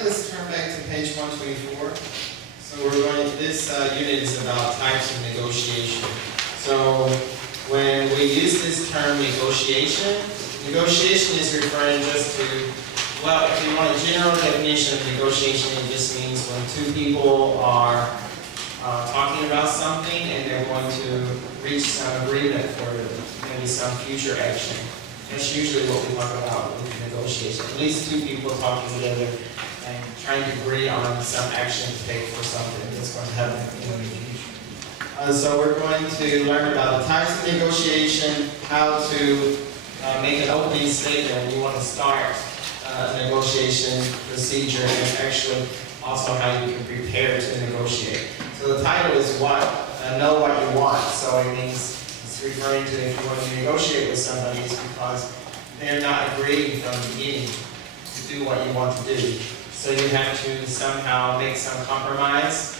right, let's turn back to page 124. So this unit is about types of negotiation. So when we use this term negotiation, negotiation is referring just to, well, if you want a general definition of negotiation, it just means when two people are talking about something and they're going to reach some agreement for maybe some future action. That's usually what we talk about with negotiation. At least two people talking together and trying to agree on some action to take for something that's going to happen in the future. So we're going to learn about the types of negotiation, how to make an opening statement when you want to start a negotiation procedure, and actually also how you can prepare to negotiate. So the title is what? Know what you want. So it means it's referring to if you want to negotiate with somebody, it's because they're not agreeing from the beginning to do what you want to do. So you have to somehow make some compromise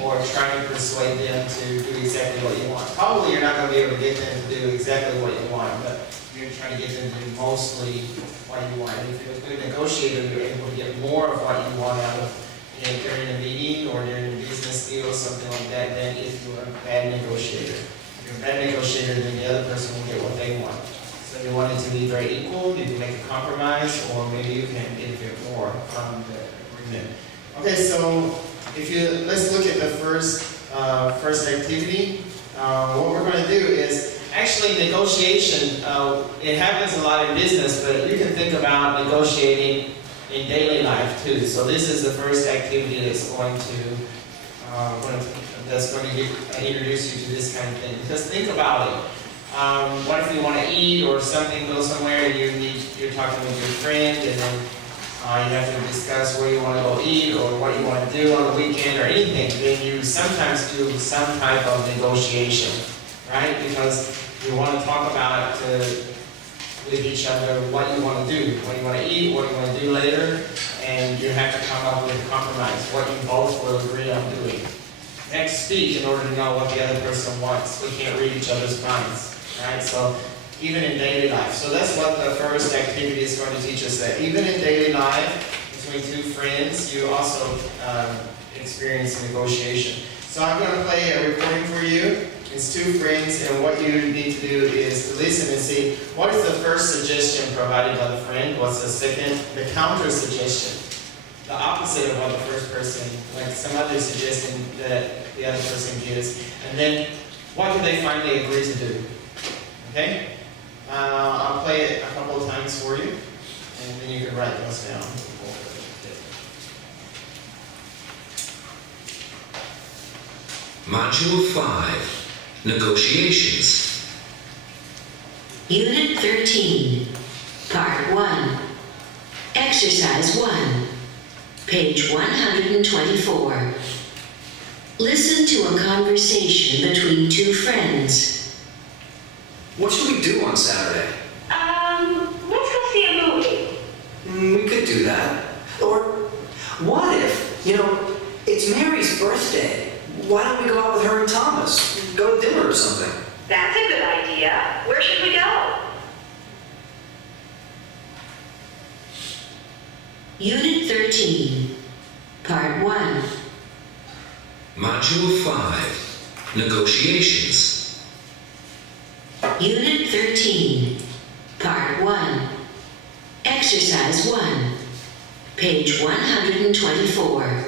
or try to persuade them to do exactly what you want. Probably you're not going to be able to get them to do exactly what you want, but you're trying to get them to do mostly what you want. If you're a good negotiator, you're able to get more of what you want out of during a meeting or during a business deal, something like that, than if you're a bad negotiator. If you're a bad negotiator, then the other person will get what they want. So you want it to be very equal, you can make a compromise, or maybe you can benefit more from the agreement. Okay, so let's look at the first activity. What we're going to do is, actually negotiation, it happens a lot in business, but you can think about negotiating in daily life too. So this is the first activity that's going to introduce you to this kind of thing. Because think about it. What if you want to eat or something, go somewhere, and you're talking with your friend, and then you have to discuss where you want to go eat or what you want to do on the weekend or anything. Then you sometimes do some type of negotiation, right? Because you want to talk about with each other what you want to do, what you want to eat, what you want to do later, and you have to come up with a compromise, what you both will agree on doing. Next, speak in order to know what the other person wants. We can't read each other's minds, right? So even in daily life. So that's what the first activity is going to teach us, that even in daily life, between two friends, you also experience negotiation. So I'm going to play a recording for you. It's two friends, and what you need to do is to listen and see what is the first suggestion provided by the friend, what's the second, the counter suggestion, the opposite of what the first person, like some other suggestion that the other person gives, and then what do they finally agree to do? Okay? I'll play it a couple of times for you, and then you can write those down. Module 5. Negotiations. Unit 13, Part 1, Exercise 1, page 124. Listen to a conversation between two friends. What should we do on Saturday? Let's go see a movie. We could do that. Or, what if, it's Mary's birthday. Why don't we go out with her and Thomas? Go to dinner or something. That's a good idea. Where should we go? Unit 13, Part 1. Module 5. Negotiations. Unit 13, Part 1, Exercise 1, page 124.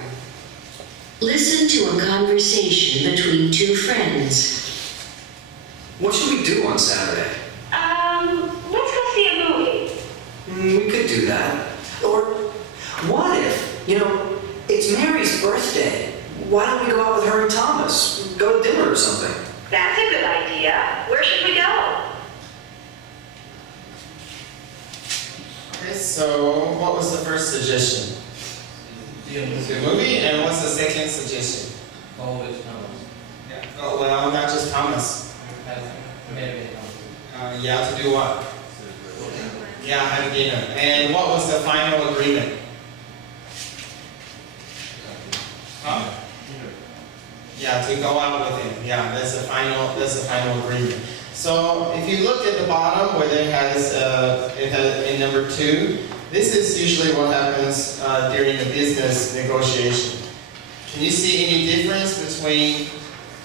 Listen to a conversation between two friends. What should we do on Saturday? Let's go see a movie. We could do that. Or, what if, it's Mary's birthday. Why don't we go out with her and Thomas? Go to dinner or something. That's a good idea. Where should we go? Okay, so what was the first suggestion? The movie, and what's the second suggestion? Go with Thomas. Yeah. Oh, well, not just Thomas. Maybe Yeah, to do what? Yeah, have dinner. And what was the final agreement? Huh? Yeah, to go out with him. Yeah, that's the final agreement. So if you look at the bottom where it has in number 2, This is usually what happens during the business negotiation. Can you see any difference between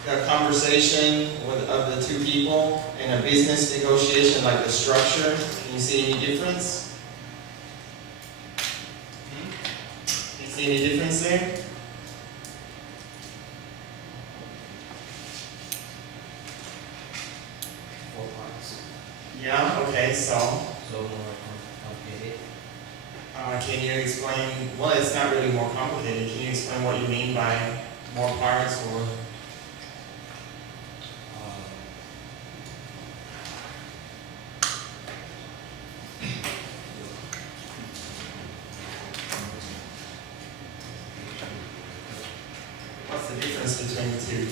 the conversation of the two people and a business negotiation, like the structure? Can you see any difference? Can you see any difference there? Four parts. Yeah, okay, so So more complicated. can you explain, well, it's not really more complicated. Can you explain what you mean by more parts or? What's the difference between the two?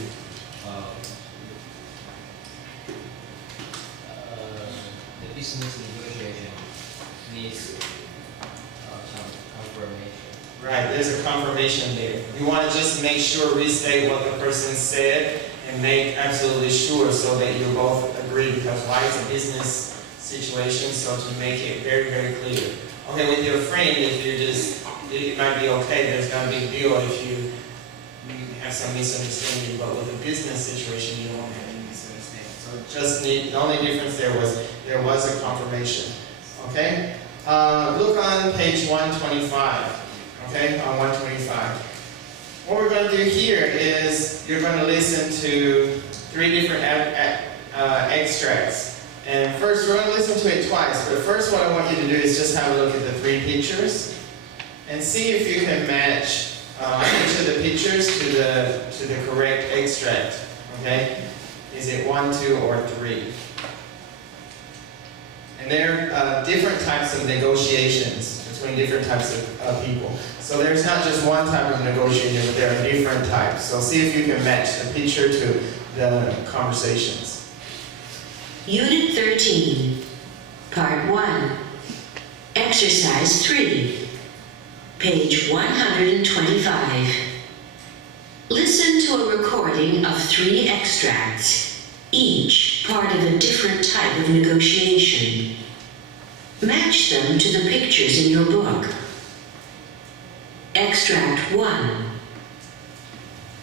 The business negotiation needs some confirmation. Right, there's a confirmation there. We want to just make sure, restate what the person said and make absolutely sure so that you both agree, because why it's a business situation, so to make it very, very clear. Okay, with your friend, if you just, it might be okay, there's not a big deal if you have some misunderstanding, but with a business situation, you don't have any misunderstanding. So just need, the only difference there was a confirmation. Okay? Look on page 125. Okay, on 125. What we're going to do here is you're going to listen to 3 different extracts. And first, we're going to listen to it twice. But first, what I want you to do is just have a look at the 3 pictures and see if you can match each of the pictures to the correct extract. Okay? Is it 1, 2, or 3? And there are different types of negotiations between different types of people. So there's not just one type of negotiator, but there are different types. So see if you can match the picture to the conversations. Unit 13, Part 1, Exercise 3, page 125. Listen to a recording of 3 extracts, each part of a different type of negotiation. Match them to the pictures in your book. Extract 1.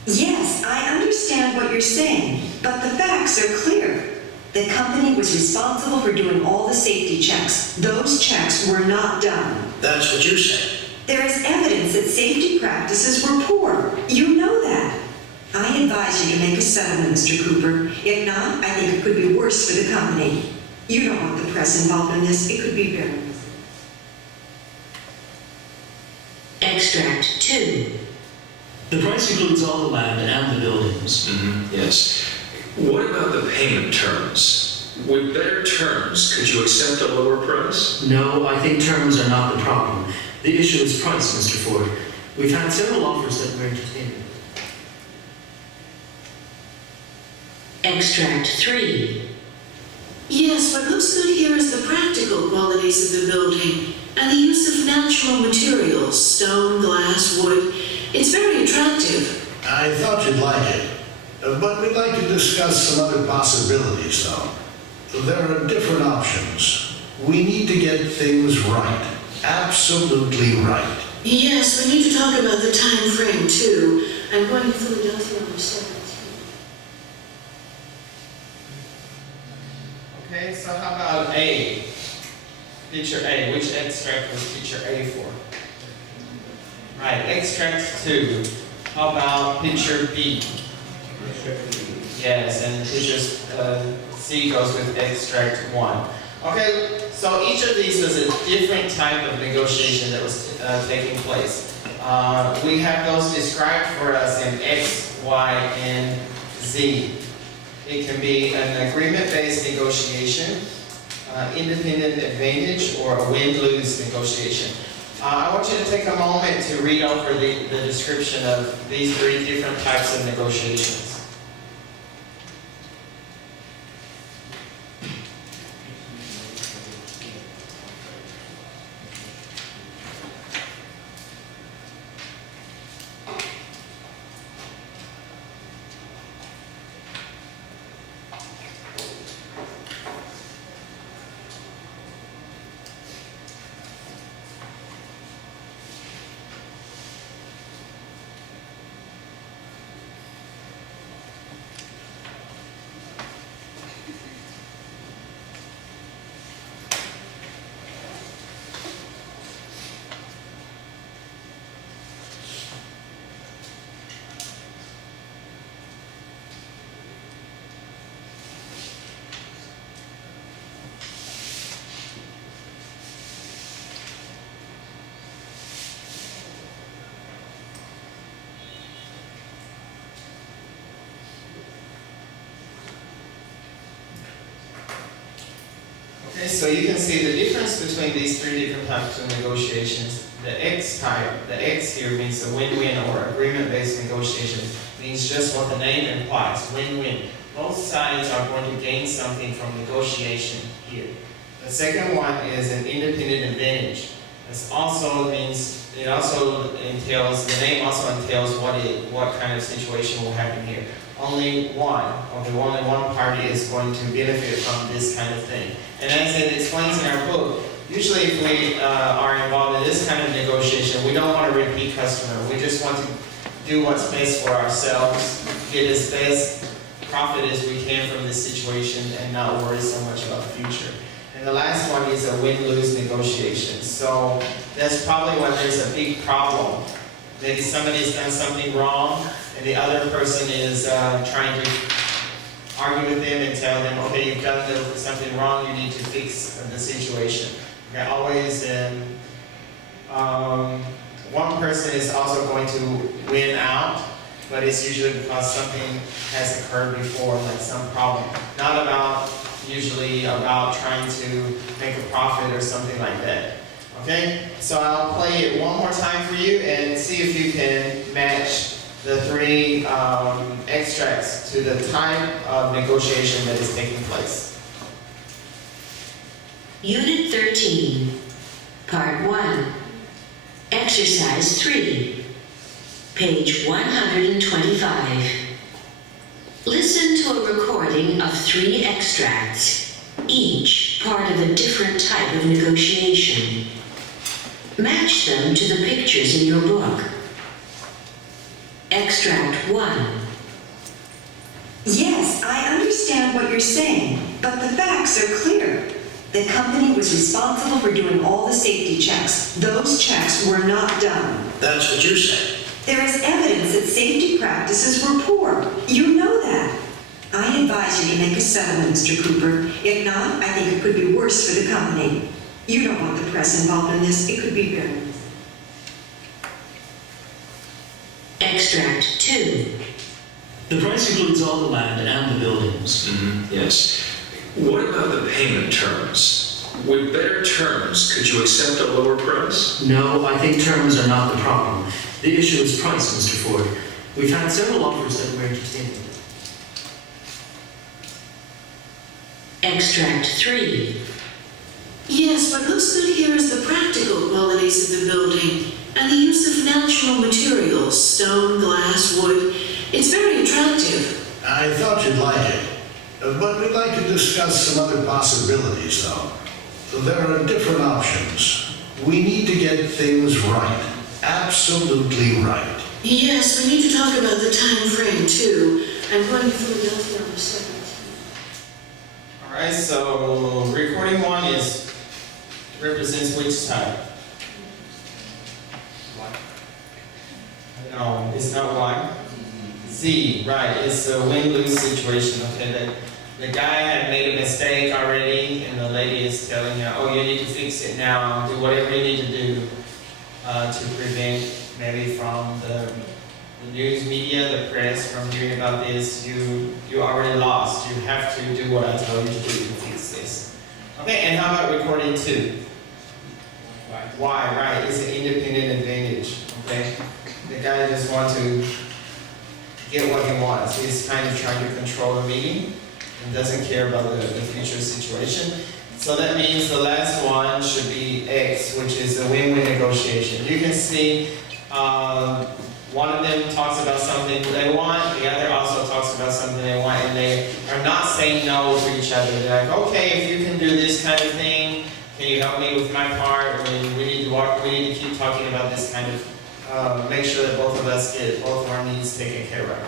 Yes, I understand what you're saying, but the facts are clear. The company was responsible for doing all the safety checks. Those checks were not done. That's what you say. There is evidence that safety practices were poor. You know that. I advise you to make a settlement, Mr. Cooper. If not, I think it could be worse for the company. You don't want the press involved in this. It could be very easy. Extract 2. The price includes all the land and the buildings. Yes. What about the payment terms? With better terms, could you accept a lower price? No, I think terms are not the problem. The issue is price, Mr. Ford. We've had several offers that we're interested in. Extract 3. Yes, what looks good here is the practical qualities of the building and the use of natural materials, stone, glass, wood. It's very attractive. I thought you'd like it. But we'd like to discuss some other possibilities, though. There are different options. We need to get things right. Absolutely right. Yes, we need to talk about the time frame, too. I'm going to Philadelphia on the 7th. Okay, so how about A? Picture A. Which extract was picture A for? Right, extract 2. How about picture B? Yes, and picture C goes with extract 1. Okay, so each of these was a different type of negotiation that was taking place. We have those described for us in X, Y, and Z. It can be an agreement-based negotiation, independent advantage, or a win-lose negotiation. I want you to take a moment to read over the description of these 3 different types of negotiations. Okay, so you can see the difference between these three different types of negotiations. The X type, the X here means the win-win or agreement-based negotiation. Means just what the name implies, win-win. Both sides are going to gain something from negotiation here. The second one is an independent advantage. This also means, it also entails, the name also entails what kind of situation will happen here. Only one party is going to benefit from this kind of thing. And as it explains in our book, usually if we are involved in this kind of negotiation, we don't want a repeat customer. We just want to do what's best for ourselves, get as best profit as we can from this situation and not worry so much about the future. And the last one is a win-lose negotiation. So that's probably when there's a big problem. Maybe somebody's done something wrong and the other person is trying to argue with them and tell them, okay, you've done something wrong, you need to fix the situation. Okay, always one person is also going to win out, but it's usually because something has occurred before, like some problem. Not usually about trying to make a profit or something like that. Okay, so I'll play it one more time for you and see if you can match the three extracts to the type of negotiation that is taking place. Unit 13, Part 1, Exercise 3, page 125. Listen to a recording of 3 extracts, each part of a different type of negotiation. Match them to the pictures in your book. Extract 1. Yes, I understand what you're saying, but the facts are clear. The company was responsible for doing all the safety checks. Those checks were not done. That's what you said. There is evidence that safety practices were poor. You know that. I advise you to make a settlement, Mr. Cooper. If not, I think it could be worse for the company. You don't want the press involved in this. It could be very. Extract 2. The price includes all the land and the buildings. Yes. What about the payment terms? With better terms, could you accept a lower price? No, I think terms are not the problem. The issue is price, Mr. Ford. We've had several offers that we're interested in. Extract 3. Yes, what looks good here is the practical qualities of the building and the use of natural materials, stone, glass, wood. It's very attractive. I thought you'd like it, but we'd like to discuss some other possibilities, though. There are different options. We need to get things right, absolutely right. Yes, we need to talk about the time frame too. I'm going to Philadelphia on the 17th. Alright, so recording 1 represents which type? No, it's not Y. Z, right, it's a win-lose situation, okay? The guy had made a mistake already, and the lady is telling him, oh, you need to fix it now, do whatever you need to do to prevent maybe from the news media, the press, from hearing about this. You already lost. You have to do what I tell you to do to fix this. Okay, and how about recording 2? Y, right, it's an independent advantage, okay? The guy just wants to get what he wants. He's kind of trying to control the meeting and doesn't care about the future situation. So that means the last one should be X, which is a win-win negotiation. You can see one of them talks about something they want, the other also talks about something they want, and they are not saying no to each other. They're like, okay, if you can do this kind of thing, can you help me with my part? We need to keep talking about this kind of, make sure that both of us get both of our needs taken care of.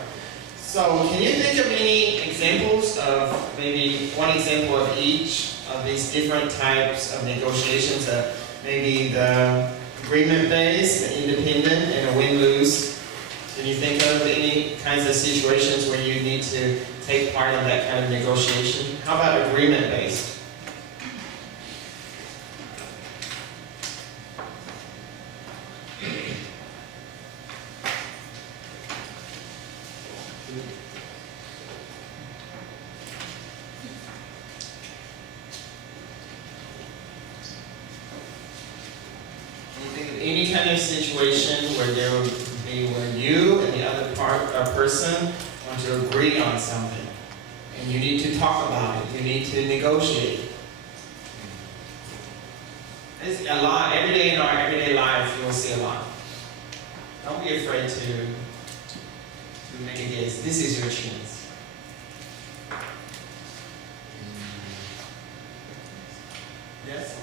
So can you think of any examples of, maybe one example of each of these different types of negotiations? Maybe the agreement-based, the independent, and a win-lose. Can you think of any kinds of situations where you need to take part in that kind of negotiation? How about agreement-based? any kind of situation where there would be when you and the other person want to agree on something, and you need to talk about it, you need to negotiate. It's a lot, every day in our everyday life, you'll see a lot. Don't be afraid to make a guess. This is your chance. Yes?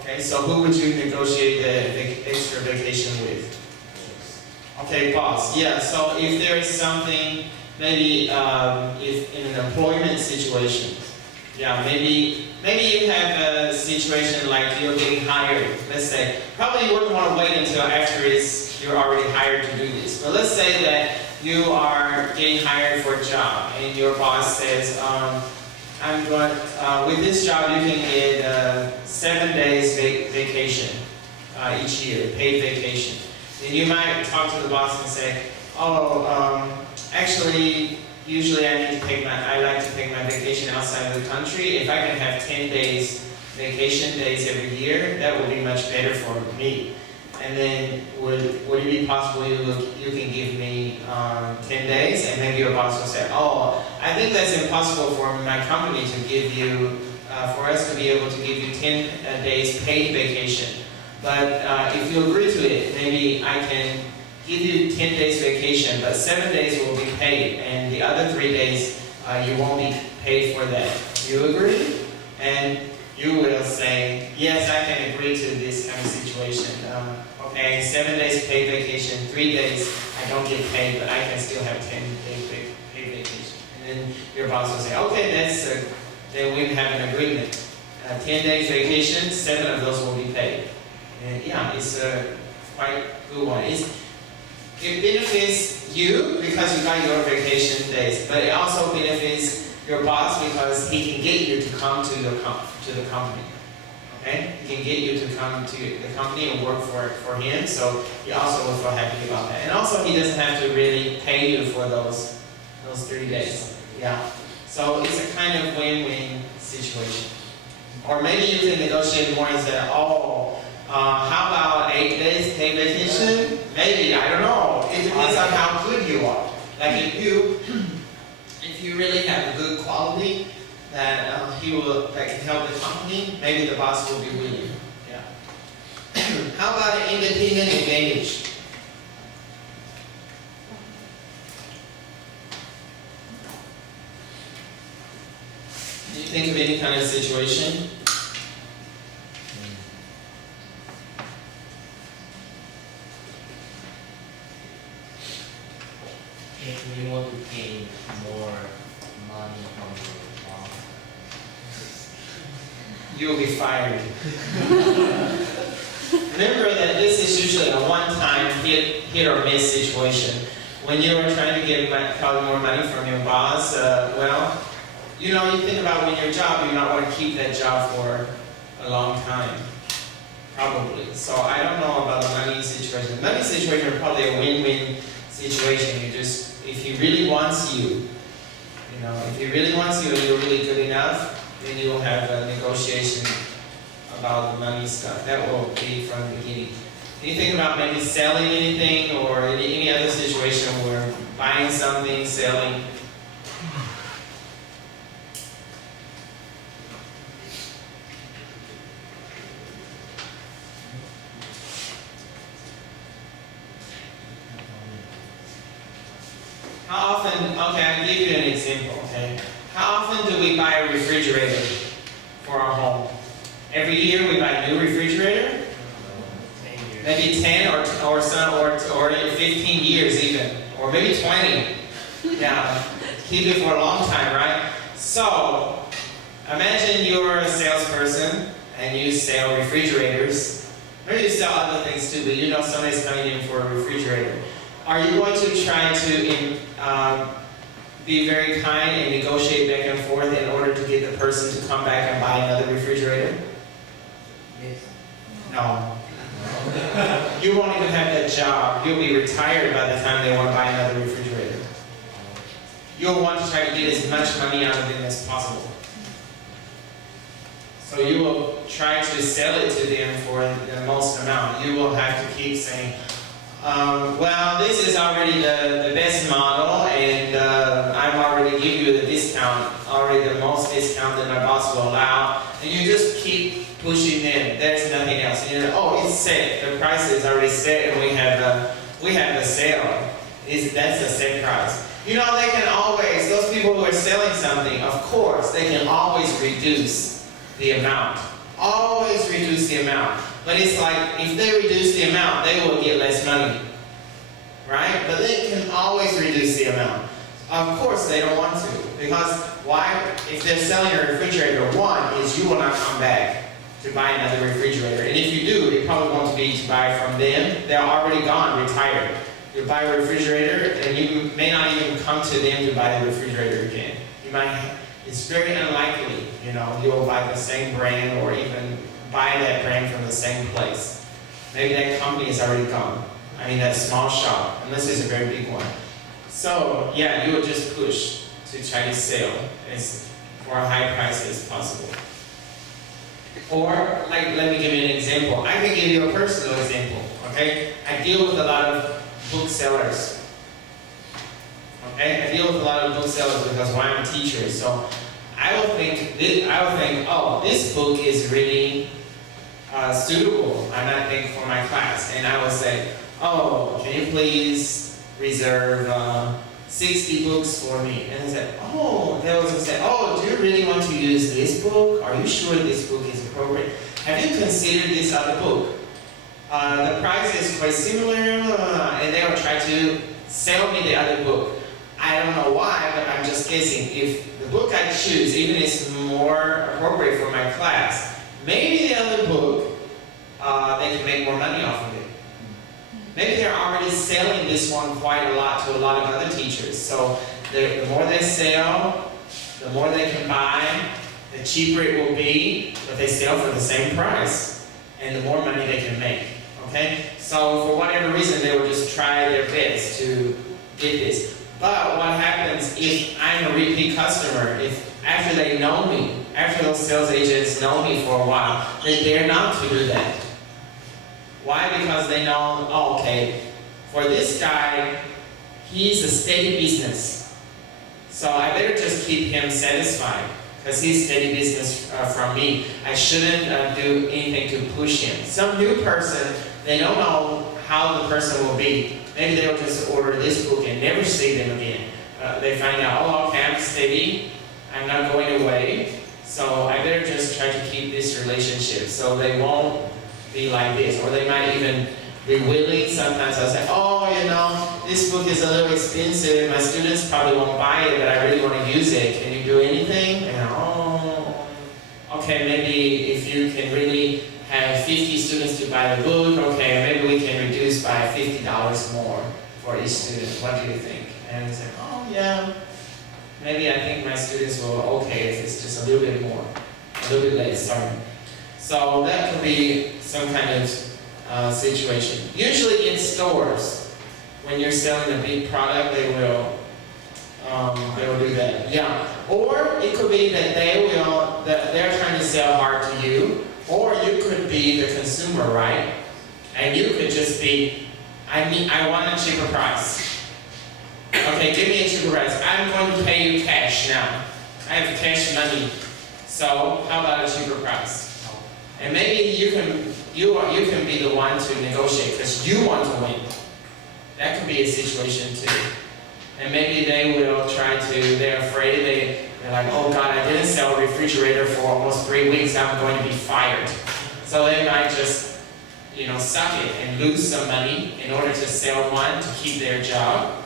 Okay, so who would you negotiate the extra vacation with? Okay, boss. Yeah, so if there is something, maybe if in an employment situation, yeah, maybe you have a situation like you're getting hired. Let's say, probably you wouldn't want to wait until after you're already hired to do this. But let's say that you are getting hired for a job, and your boss says, with this job you can get 7 days vacation each year, paid vacation. Then you might talk to the boss and say, actually, usually I like to take my vacation outside of the country. If I can have 10 days vacation days every year, that would be much better for me. And then would it be possible you can give me 10 days? And maybe your boss will say, I think that's impossible for my company to give you, for us to be able to give you 10 days paid vacation. But if you agree to it, maybe I can give you 10 days vacation, but 7 days will be paid, and the other 3 days you won't be paid for that. You agree? And you will say, yes, I can agree to this kind of situation. Okay, 7 days paid vacation, 3 days I don't get paid, but I can still have 10 days paid vacation. And then your boss will say, okay, then we have an agreement. 10 days vacation, 7 of those will be paid. And yeah, it's a quite good one. It benefits you because you got your vacation days, but it also benefits your boss because he can get you to come to the company. Okay? He can get you to come to the company and work for him, so he also will feel happy about that. And also, he doesn't have to really pay you for those 3 days. Yeah. So it's a kind of win-win situation. Or maybe you can negotiate more and say, how about 8 days paid vacation? Maybe, I don't know. It depends on how good you are. Like if you really have a good quality that can help the company, maybe the boss will be willing. Yeah. How about an independent advantage? Do you think of any kind of situation? If we want to gain more money from the job, you'll be fired. Remember that this is usually a one-time hit or miss situation. When you are trying to get probably more money from your boss, you think about when your job, you not want to keep that job for a long time. Probably. So I don't know about the money situation. The money situation is probably a win-win situation. If he really wants you, if he really wants you and you're really good enough, then you will have a negotiation about the money stuff. That will be from the beginning. Can you think about maybe selling anything or any other situation where buying something, selling? How often, I'll give you an example, okay? How often do we buy a refrigerator for our home? Every year we buy a new refrigerator? Maybe 10 or 15 years even, or maybe 20. Yeah, keep it for a long time, right? So, imagine you're a salesperson and you sell refrigerators. Maybe you sell other things too, but somebody's coming in for a refrigerator. Are you going to try to be very kind and negotiate back and forth in order to get the person to come back and buy another refrigerator? yes. No. You won't even have that job. You'll be retired by the time they want to buy another refrigerator. You'll want to try to get as much money out of them as possible. So you will try to sell it to them for the most amount. You will have to keep saying, well, this is already the best model, and I'm already giving you the discount, already the most discount that my boss will allow. And you just keep pushing them. There's nothing else. And you're like, oh, it's set. The price is already set, and we have the sale. That's the set price. You know, they can always, those people who are selling something, of course, they can always reduce the amount. Always reduce the amount. But it's like, if they reduce the amount, they will get less money. Right? But they can always reduce the amount. Of course, they don't want to. Because why? If they're selling a refrigerator, one is you will not come back to buy another refrigerator. And if you do, it probably won't be to buy from them. They're already gone, retired. You buy a refrigerator, and you may not even come to them to buy the refrigerator again. You might, it's very unlikely, you know, you'll buy the same brand or even buy that brand from the same place. Maybe that company is already gone. I mean, that small shop, unless it's a very big one. So, yeah, you will just push to try to sell as for a high price as possible. Or, like, let me give you an example. I can give you a personal example, okay? I deal with a lot of booksellers. Okay? I deal with a lot of booksellers because why I'm a teacher. So, I will think, oh, this book is really suitable, I might think, for my class. And I will say, oh, can you please reserve 60 books for me? And they said, oh, they also say, oh, do you really want to use this book? Are you sure this book is appropriate? Have you considered this other book? The price is quite similar, and they will try to sell me the other book. I don't know why, but I'm just guessing. If the book I choose, even is more appropriate for my class, maybe the other book, they can make more money off of it. Maybe they're already selling this one quite a lot to a lot of other teachers. So the more they sell, the more they can buy, the cheaper it will be, but they sell for the same price, and the more money they can make. Okay? So for whatever reason, they will just try their best to get this. But what happens if I'm a repeat customer, if after they know me, after those sales agents know me for a while, they dare not to do that. Why? Because they know, oh, okay, for this guy, he's a steady business. So I better just keep him satisfied because he's steady business from me. I shouldn't do anything to push him. Some new person, they don't know how the person will be. Maybe they'll just order this book and never see them again. They find out, oh, okay, I'm steady, I'm not going away, so I better just try to keep this relationship so they won't be like this. Or they might even be willing. Sometimes I'll say, oh, you know, this book is a little expensive, my students probably won't buy it, but I really want to use it. Can you do anything? And oh, okay, maybe if you can really have 50 students to buy the book, okay, maybe we can reduce by $50 more for each student. What do you think? And it's like, oh yeah, maybe I think my students will okay if it's just a little bit more, a little bit less, sorry. So that could be some kind of situation. Usually in stores, when you're selling a big product, they will do that. Yeah. Or it could be that they're trying to sell hard to you. Or you could be the consumer, right? And you could just be, I want a cheaper price. Okay, give me a cheaper price. I'm going to pay you cash now. I have cash money. So how about a cheaper price? And maybe you can be the one to negotiate because you want to win. That could be a situation too. And maybe they will try to, they're afraid, they're like, oh God, I didn't sell a refrigerator for almost 3 weeks, I'm going to be fired. So they might just, you know, suck it and lose some money in order to sell one to keep their job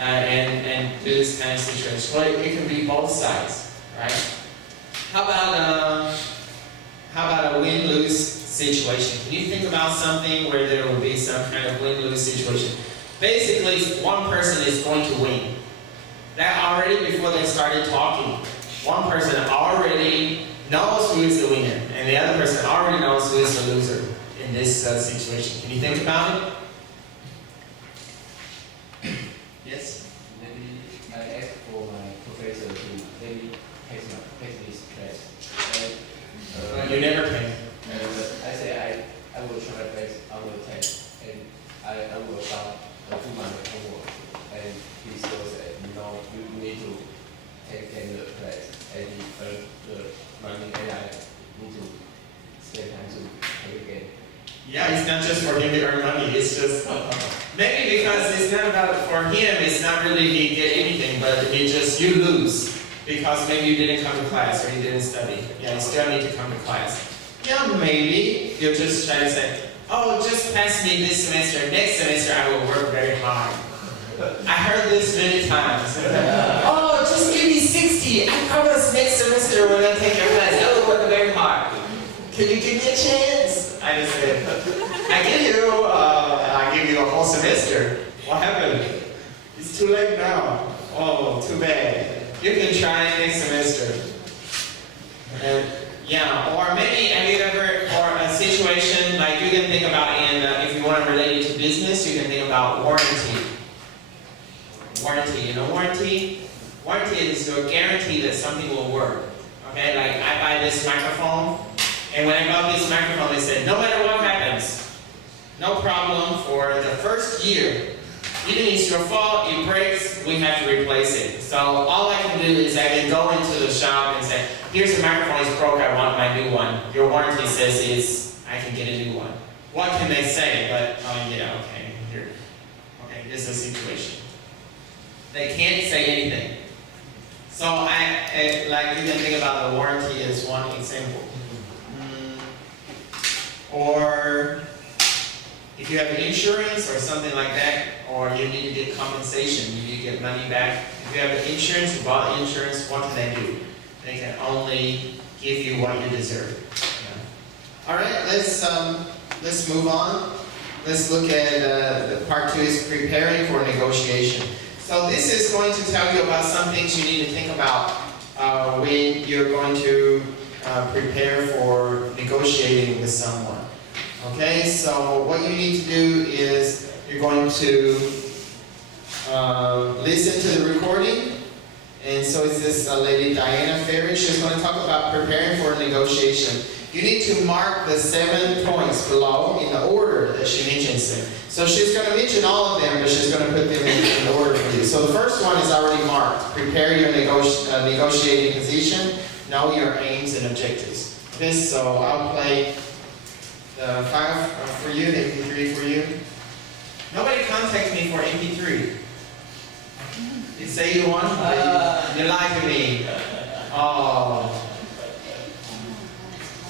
and do this kind of situation. Well, it can be both sides, right? How about a win-lose situation? Can you think about something where there will be some kind of win-lose situation? Basically, one person is going to win. That already, before they started talking, one person already knows who is the winner, and the other person already knows who is the loser in this situation. Can you think about it? Yes, maybe I ask for my professor to maybe take this class. but you never came. And I say I will try my best, I will take, and I will start do my homework. And he still said, no, you need to take the place, and he earned the money, and I need to spend time to play the game. Yeah, it's not just for him to earn money, it's just, maybe because it's not about, for him, it's not really he get anything, but it just, you lose. Because maybe you didn't come to class or you didn't study. Yeah, you still need to come to class. Yeah, maybe you'll just try to say, oh, just pass me this semester. Next semester I will work very hard. I heard this many times. Oh, just give me 60. I promise next semester when I take your class, I will work very hard. Can you give me a chance? I just said, I give you a whole semester. What happened? It's too late now. Oh, too bad. You can try next semester. And yeah, or maybe have you ever, or a situation like you can think about in, if you want to relate it to business, you can think about warranty. Warranty, you know warranty? Warranty is your guarantee that something will work. Okay, like I buy this microphone, and when I got this microphone, they said, no matter what happens, no problem for the first year. Even if it's your fault, it breaks, we have to replace it. So all I can do is I can go into the shop and say, here's a microphone, it's broke, I want my new one. Your warranty says I can get a new one. What can they say? But, oh yeah, okay, here. Okay, this is a situation. They can't say anything. So like you can think about the warranty as one example. Or if you have insurance or something like that, or you need to get compensation, you need to get money back. If you have insurance, you bought insurance, what can they do? They can only give you what you deserve. Yeah. All right, let's move on. Let's look at the part 2 is preparing for negotiation. So this is going to tell you about some things you need to think about when you're going to prepare for negotiating with someone. Okay, so what you need to do is you're going to listen to the recording. And so it's this lady, Diana Ferry. She's going to talk about preparing for a negotiation. You need to mark the 7 points below in the order that she mentions them. So she's going to mention all of them, but she's going to put them in order for you. So the first one is already marked. Prepare your negotiating position. Know your aims and objectives. Okay, so I'll play the 5 for you, the MP3 for you. Nobody contacts me for MP3. You say you want? You lie to me. Oh.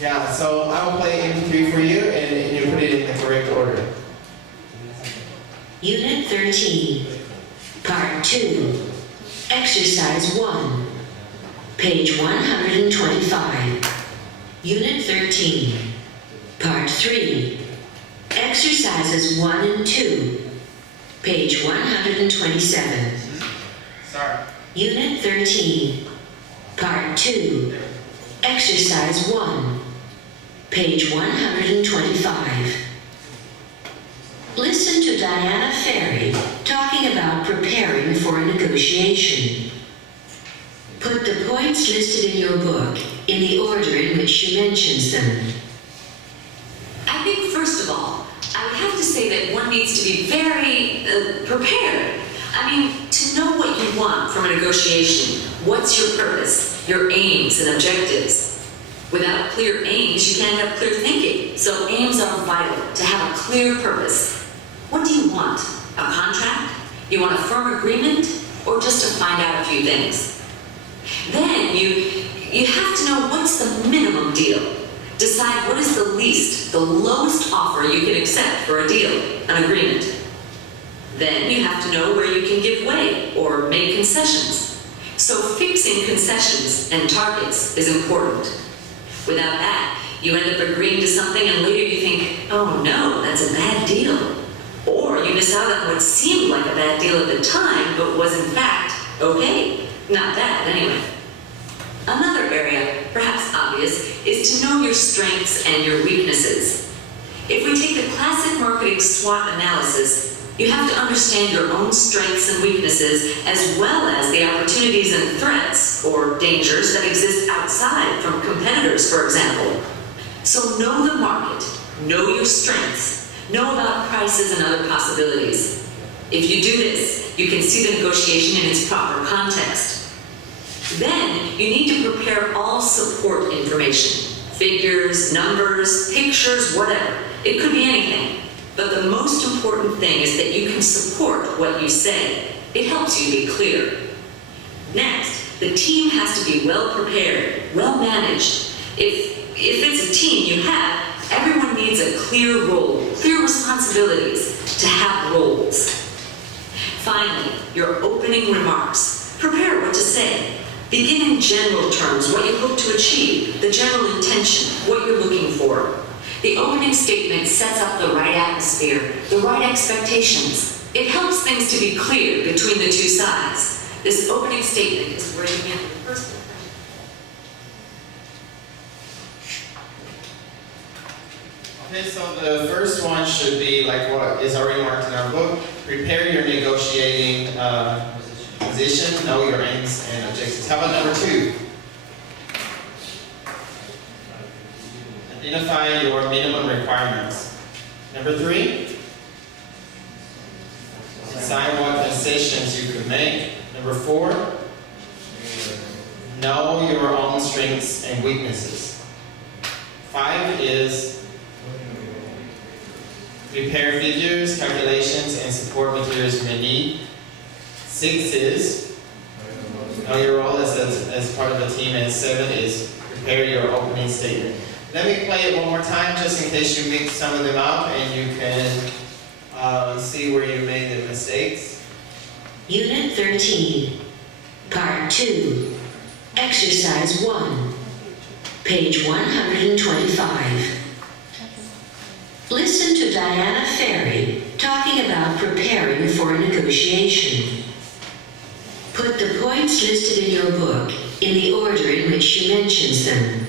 Yeah, so I will play MP3 for you and you put it in the correct order. Unit 13, Part 2, Exercise 1, page 125. Unit 13, Part 3, Exercises 1 and 2, page 127. Sorry. Unit 13, Part 2, Exercise 1, page 125. Listen to Diana Ferry talking about preparing for a negotiation. Put the points listed in your book in the order in which she mentions them. I think, first of all, I would have to say that one needs to be very prepared. I mean, to know what you want from a negotiation. What's your purpose, your aims and objectives? Without clear aims, you can't have clear thinking. So aims are vital, to have a clear purpose. What do you want? A contract? You want a firm agreement? Or just to find out a few things? Then you have to know what's the minimum deal. Decide what is the least, the lowest offer you can accept for a deal, an agreement. Then you have to know where you can give way or make concessions. So fixing concessions and targets is important. Without that, you end up agreeing to something and later you think, oh no, that's a bad deal. Or you miss out on what seemed like a bad deal at the time, but was in fact okay. Not bad, anyway. Another area, perhaps obvious, is to know your strengths and your weaknesses. If we take the classic marketing SWOT analysis, you have to understand your own strengths and weaknesses, as well as the opportunities and threats, or dangers, that exist outside from competitors, for example. So know the market, know your strengths, know about prices and other possibilities. If you do this, you can see the negotiation in its proper context. Then you need to prepare all support information, figures, numbers, pictures, whatever. It could be anything. But the most important thing is that you can support what you say. It helps you be clear. Next, the team has to be well prepared, well managed. If it's a team you have, everyone needs a clear role, clear responsibilities to have roles. Finally, your opening remarks. Prepare what to say. Begin in general terms, what you hope to achieve, the general intention, what you're looking for. The opening statement sets up the right atmosphere, the right expectations. It helps things to be clear between the two sides. This opening statement is where you make the first impression. Okay, so the first one should be like what is already marked in our book. Prepare your negotiating position, know your aims and objectives. How about number 2? Identify your minimum requirements. Number 3, decide what concessions you could make. Number 4, know your own strengths and weaknesses. 5 is prepare figures, calculations, and support materials you may need. 6 is know your role as part of the team, and 7 is prepare your opening statement. Let me play it one more time just in case you mix some of them up and you can see where you made the mistakes. Unit 13, Part 2, Exercise 1, page 125. Listen to Diana Ferry talking about preparing for a negotiation. Put the points listed in your book in the order in which she mentions them.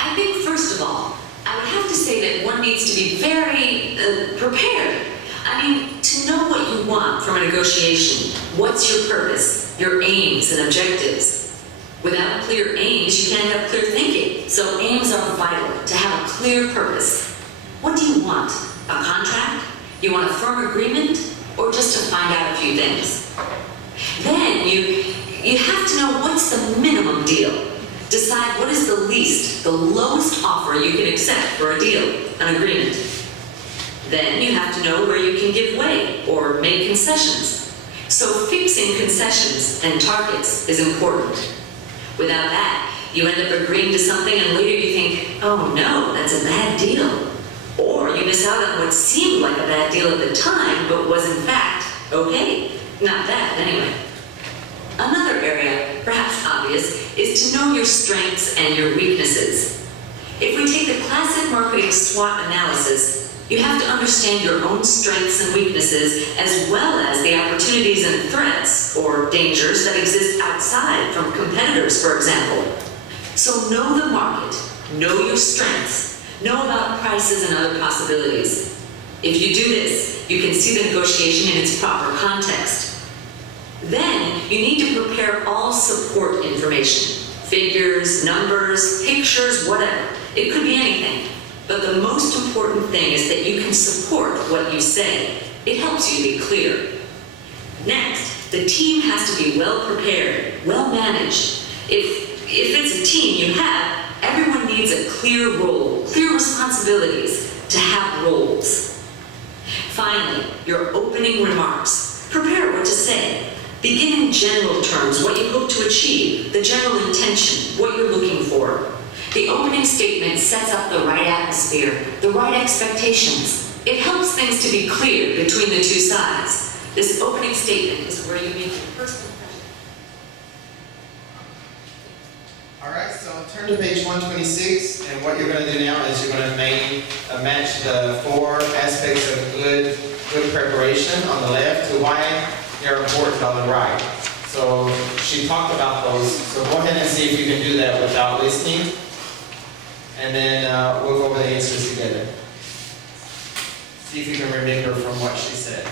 I think, first of all, I would have to say that one needs to be very prepared. I mean, to know what you want from a negotiation. What's your purpose, your aims and objectives? Without clear aims, you can't have clear thinking. So aims are vital to have a clear purpose. What do you want? A contract? You want a firm agreement? Or just to find out a few things? Then you have to know what's the minimum deal. Decide what is the least, the lowest offer you can accept for a deal, an agreement. Then you have to know where you can give way or make concessions. So fixing concessions and targets is important. Without that, you end up agreeing to something and later you think, oh no, that's a bad deal. Or you miss out on what seemed like a bad deal at the time, but was in fact okay. Not bad, anyway. Another area, perhaps obvious, is to know your strengths and your weaknesses. If we take the classic marketing SWOT analysis, you have to understand your own strengths and weaknesses as well as the opportunities and threats or dangers that exist outside from competitors, for example. So know the market, know your strengths, know about prices and other possibilities. If you do this, you can see the negotiation in its proper context. Then you need to prepare all support information, figures, numbers, pictures, whatever. It could be anything. But the most important thing is that you can support what you say. It helps you to be clear. Next, the team has to be well prepared, well managed. If it's a team you have, everyone needs a clear role, clear responsibilities to have roles. Finally, your opening remarks. Prepare what to say. Begin in general terms, what you hope to achieve, the general intention, what you're looking for. The opening statement sets up the right atmosphere, the right expectations. It helps things to be clear between the two sides. This opening statement is where you make your first impression. All right, so turn to page 126, and what you're going to do now is you're going to match the 4 aspects of good preparation on the left to why they're important on the right. So she talked about those, so go ahead and see if you can do that without listening, and then we'll go over the answers together. See if you can remember from what she said.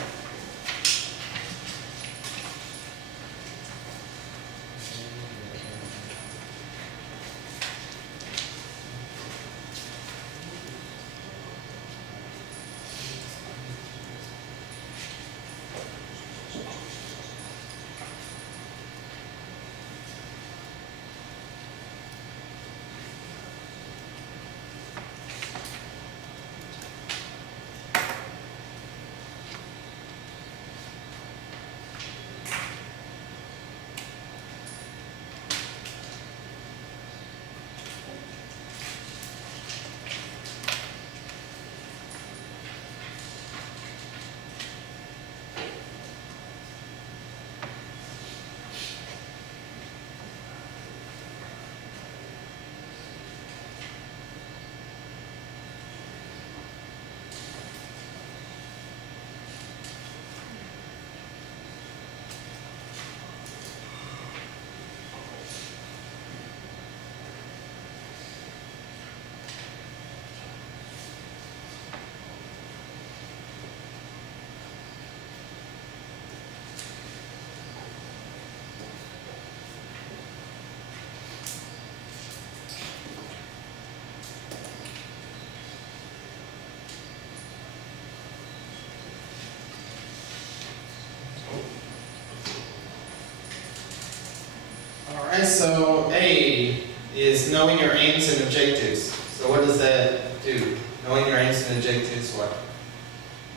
Alright, so A is knowing your aims and objectives. So what does that do? Knowing your aims and objectives, what?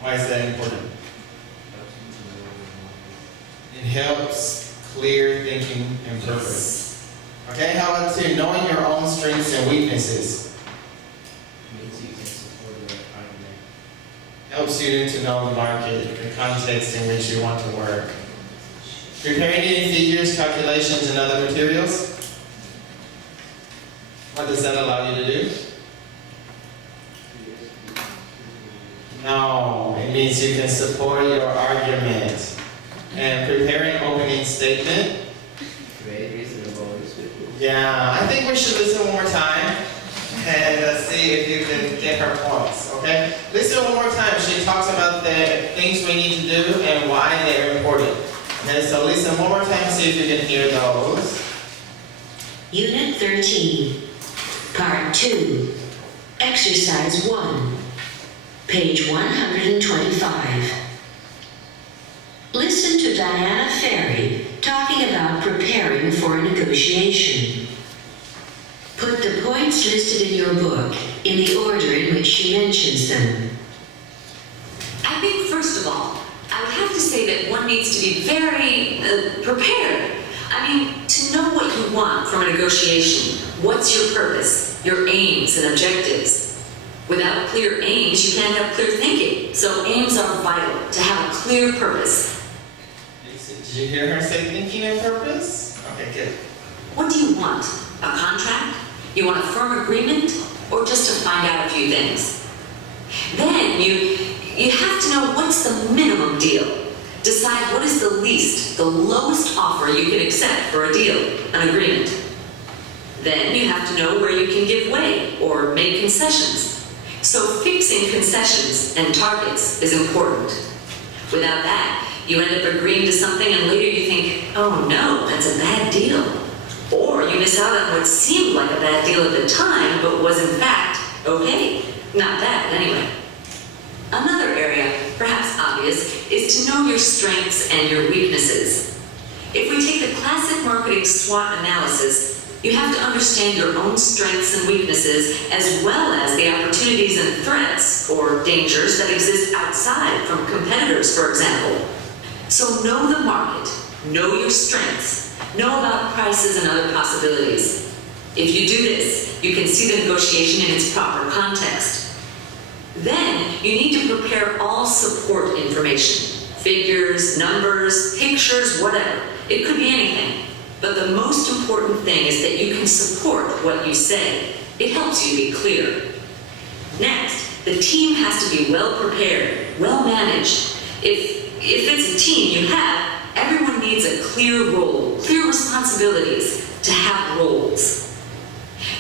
Why is that important? It helps clear thinking and purpose. Okay, how about 2? Knowing your own strengths and weaknesses. Means you can support your argument. Helps you to know the market, the context in which you want to work. Preparing any figures, calculations, and other materials. What does that allow you to do? No, it means you can support your argument. And preparing opening statement. Create reasonable description. Yeah, I think we should listen one more time and see if you can get her points, okay? Listen one more time. She talks about the things we need to do and why they're important. Okay, so listen one more time, see if you can hear those. Unit 13, Part 2, Exercise 1, page 125. Listen to Diana Ferry talking about preparing for a negotiation. Put the points listed in your book in the order in which she mentions them. I think, first of all, I would have to say that one needs to be very prepared. I mean, to know what you want from a negotiation. What's your purpose, your aims and objectives? Without clear aims, you can't have clear thinking. So aims are vital to have a clear purpose. Did you hear her say thinking and purpose? Okay, good. What do you want? A contract? You want a firm agreement? Or just to find out a few things? Then you have to know what's the minimum deal. Decide what is the least, the lowest offer you can accept for a deal, an agreement. Then you have to know where you can give way or make concessions. So fixing concessions and targets is important. Without that, you end up agreeing to something and later you think, oh no, that's a bad deal. Or you miss out on what seemed like a bad deal at the time, but was in fact okay. Not bad, anyway. Another area, perhaps obvious, is to know your strengths and your weaknesses. If we take the classic marketing SWOT analysis, you have to understand your own strengths and weaknesses as well as the opportunities and threats or dangers that exist outside from competitors, for example. So know the market, know your strengths, know about prices and other possibilities. If you do this, you can see the negotiation in its proper context. Then you need to prepare all support information, figures, numbers, pictures, whatever. It could be anything. But the most important thing is that you can support what you say. It helps you be clear. Next, the team has to be well prepared, well managed. If it's a team you have, everyone needs a clear role, clear responsibilities to have roles.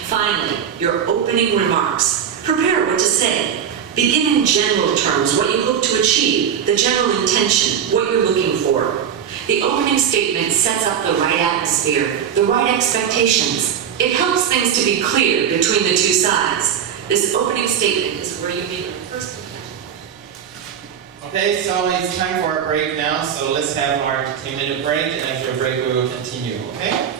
Finally, your opening remarks. Prepare what to say. Begin in general terms, what you hope to achieve, the general intention, what you're looking for. The opening statement sets up the right atmosphere, the right expectations. It helps things to be clear between the two sides. This opening statement is where you make your first impression. Okay, so it's time for a break now, so let's have our 10-minute break, and after a break we will continue, okay?